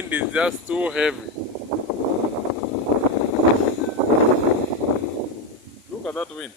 wind is just too heavy. Look at that wind.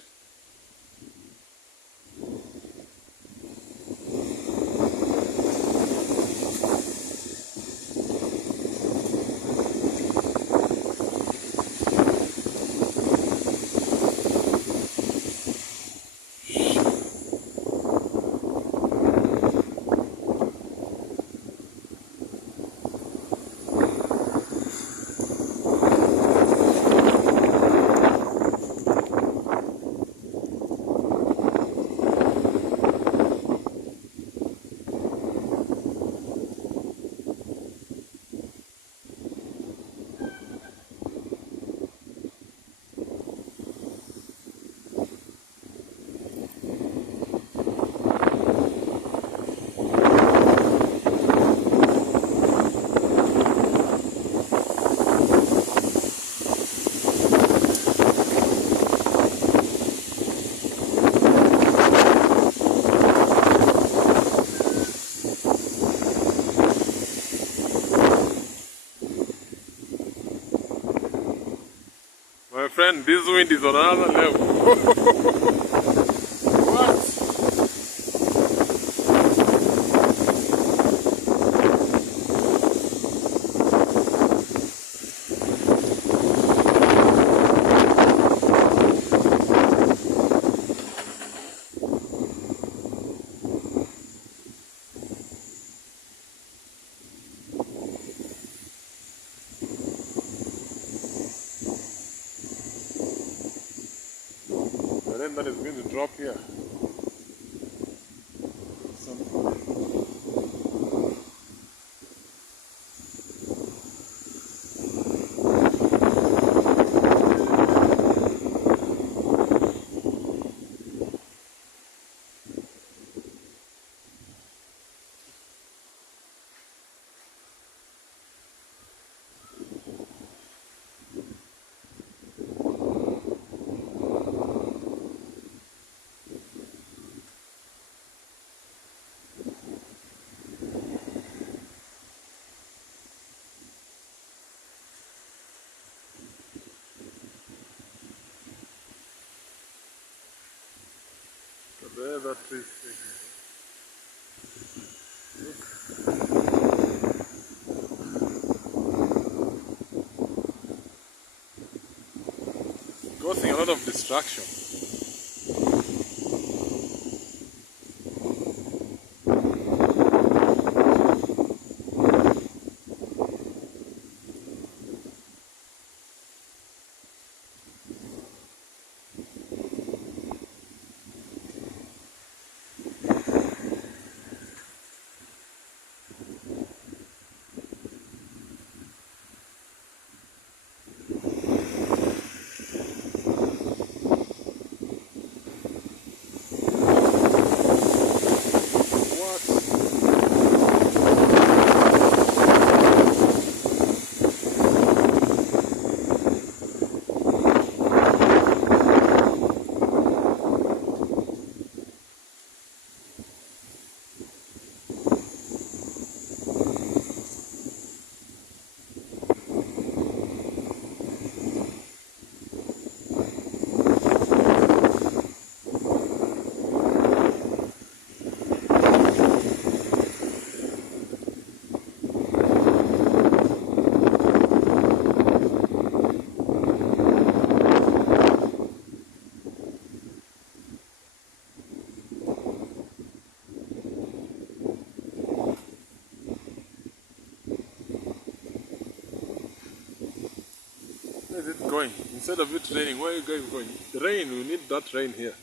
My friend, this wind is on another level. What? The rain that is going to drop here. There that tree is causing a lot of distraction. Where is it going? Instead of it raining, where are you guys going? The rain, we need that rain here.